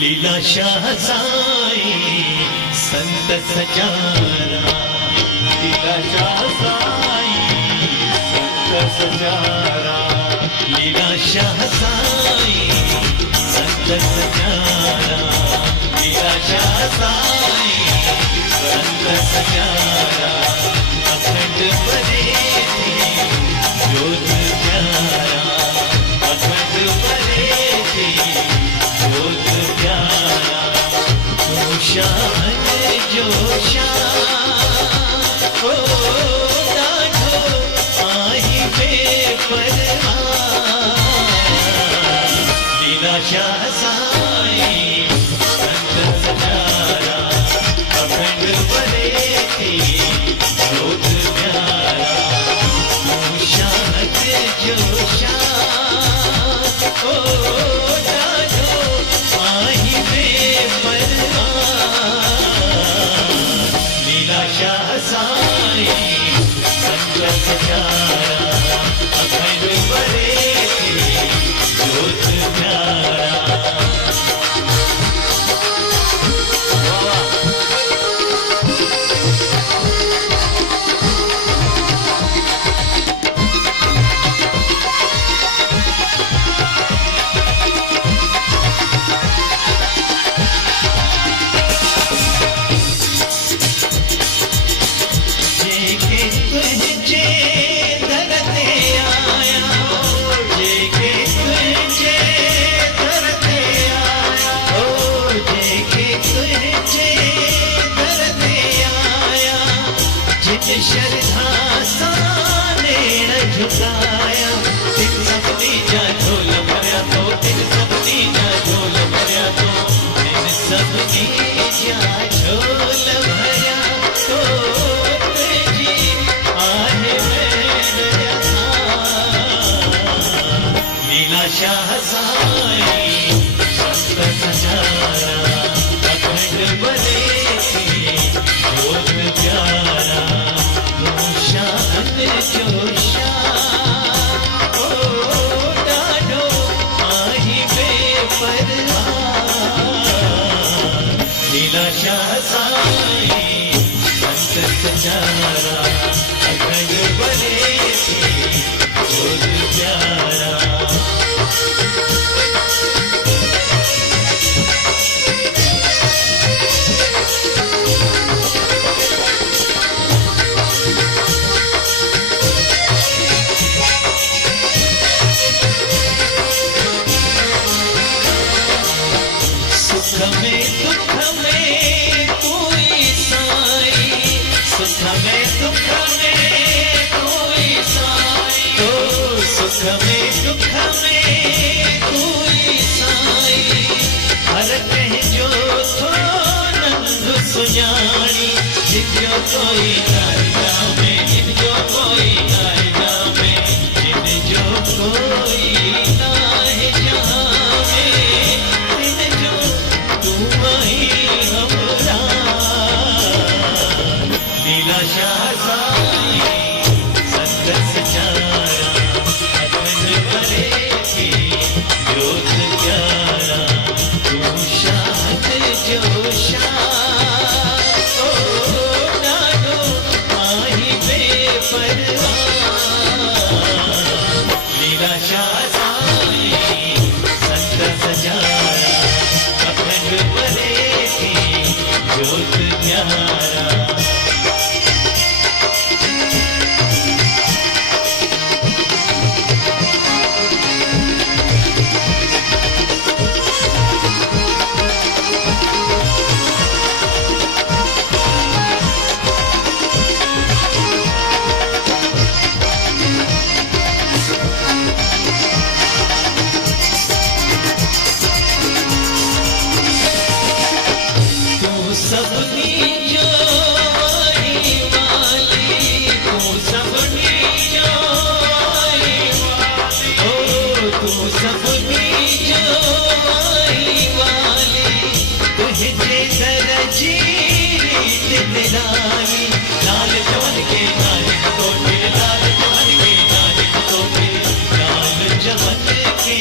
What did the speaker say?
लीला शाह साई संत सजारा, लीला शाह साई संत सजारा, लीला शाह साई संत सजारा, लीला शाह साई संत सजारा, अखंड बने ज्योत प्यारा, अखंड बने ज्योत प्यारा, शान जो शान हो डाढ़ो आही बेपरवाह, लीला शाह साई संत सजारा, अखंड बने ज्योत प्यारा, शान जो शान हो डाढ़ो आही बेपरवाह, लीला शाह साई संत सजारा, अखंड बने ज्योत प्यारा। श्रद्धा साने झुकाया, तिन सबनी जा झोल भरिया तो, तिन सबनी जा झोल भरिया तो, तिन सबनी जा झोल भरिया तो, जी आहे मेरे लीला शाह साई संत सजारा, अखंड बने ज्योत प्यारा, जो शान हो डाढ़ो आही बेपरवाह, लीला शाह साई संत सजारा, अखंड बने ज्योत प्यारा। तू सबनी जो आई वाली तुझे दरजी निराली लाल चमन के लाल कोटे लाल चमन के लाल कोटे लाल चमन के